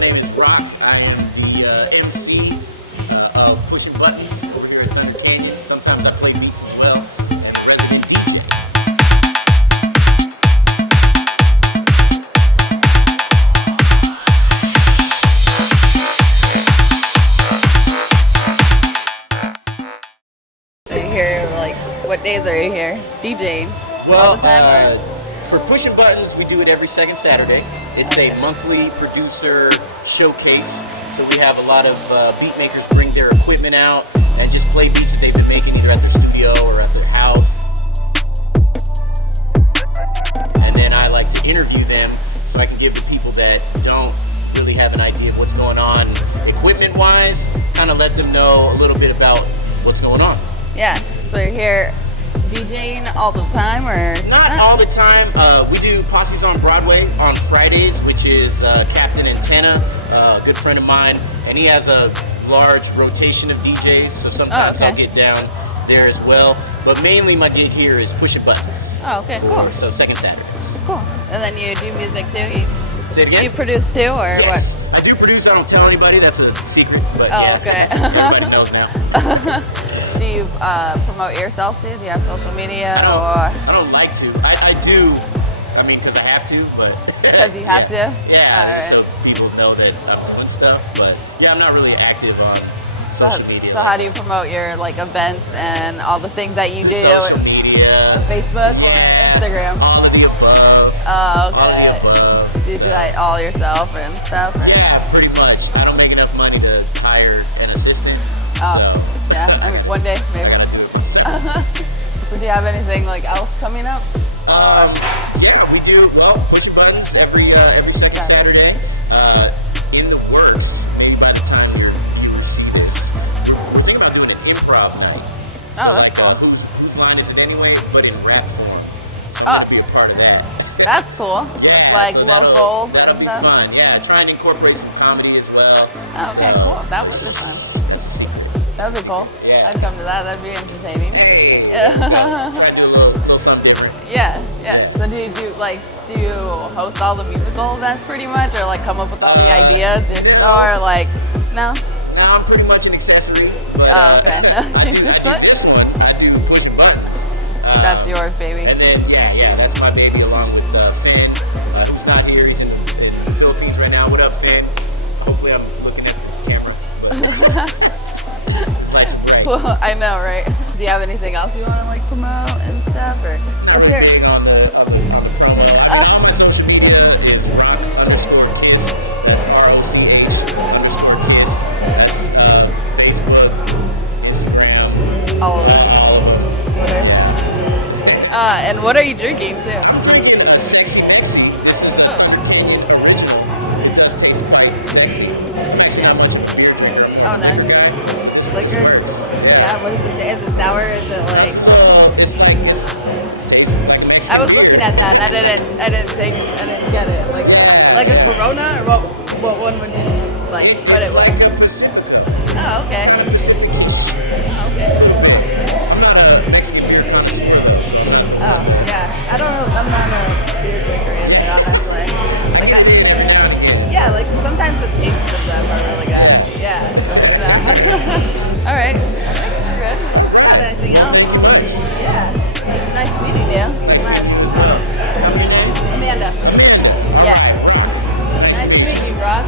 My name is Roch. I am the MC of Pushing Buttons over here at Thunder Canyon. Sometimes I play beats as well. And a resident DJ. So you're here, like, what days are you here? DJing? Well, all the time, for Pushing Buttons, we do it every second Saturday. It's a monthly producer showcase. So we have a lot of beat makers bring their equipment out and just play beats that they've been making either at their studio or at their house. And then I like to interview them so I can give the people that don't really have an idea of what's going on equipment-wise, kind of let them know a little bit about what's going on. Yeah, so you're here DJing all the time, or? Not all the time. We do Posses on Broadway on Fridays, which is Captain Antenna, a good friend of mine, and he has a large rotation of DJs, so sometimes I'll get down there as well. But mainly my gig here is Pushing Buttons. Oh, okay, cool. So second Saturdays. Cool. And then you do music too? Say it again? You produce too, or yes. what? I do produce. I don't tell anybody. That's a secret. But okay. Everybody knows now. Do you promote yourself too? Do you have social media? I don't like to. I do. I mean, because I have to, but... Because you have to? Yeah, so people know that I'm doing stuff, but yeah, I'm not really active on social media. So how do you promote your like events and all the things that you do? Social media. Facebook or Instagram? All of the above. Oh, okay. All of the above. Do you do that all yourself and stuff? Or? Yeah, pretty much. I don't make enough money to hire an assistant. Oh, so. yeah. I mean, one day, maybe. So do you have anything like else coming up? Yeah, we do Pushing Buttons every second Saturday. In the works, maybe by the time we're thinking about doing an improv now. Oh, that's like, cool. Whose line is it anyway? But in rap form. Oh, be a part of that. That's cool. Yeah, like so locals that'll and be stuff. Fun. Yeah, trying to incorporate some comedy as well. Oh, okay, cool. That would be fun. That would be cool. Yeah. I'd come to that. That'd be entertaining. Hey, try to do a little something different. Yeah. So do you host all the musical events pretty much, or like come up with all the ideas, or like no? No, I'm pretty much an accessory. But, okay. I do Pushing Buttons. That's yours, baby. And then yeah, that's my baby along with Finn. Who's not here? He's in the Philippines right now. What up, Finn? Hopefully, I'm looking at the camera. Like a break. Well, I know, right? Do you have anything else you want to like promote and stuff, or what's your? All of it. Twitter. And what are you drinking too? Oh. Yeah. Oh no. Liquor? Yeah, what does it say? Is it sour? Is it like... I was looking at that and I didn't get it. Like a Corona, or what one would you like put it with? Oh, okay. Oh, yeah. I'm not a beer drinker either, honestly. Like sometimes the tastes of them are really good. Yeah. All right. I think we're good. Unless you got anything else. Yeah. It's nice meeting you. It's nice. What's your name? Amanda. Yes. Nice to meet you, Roch.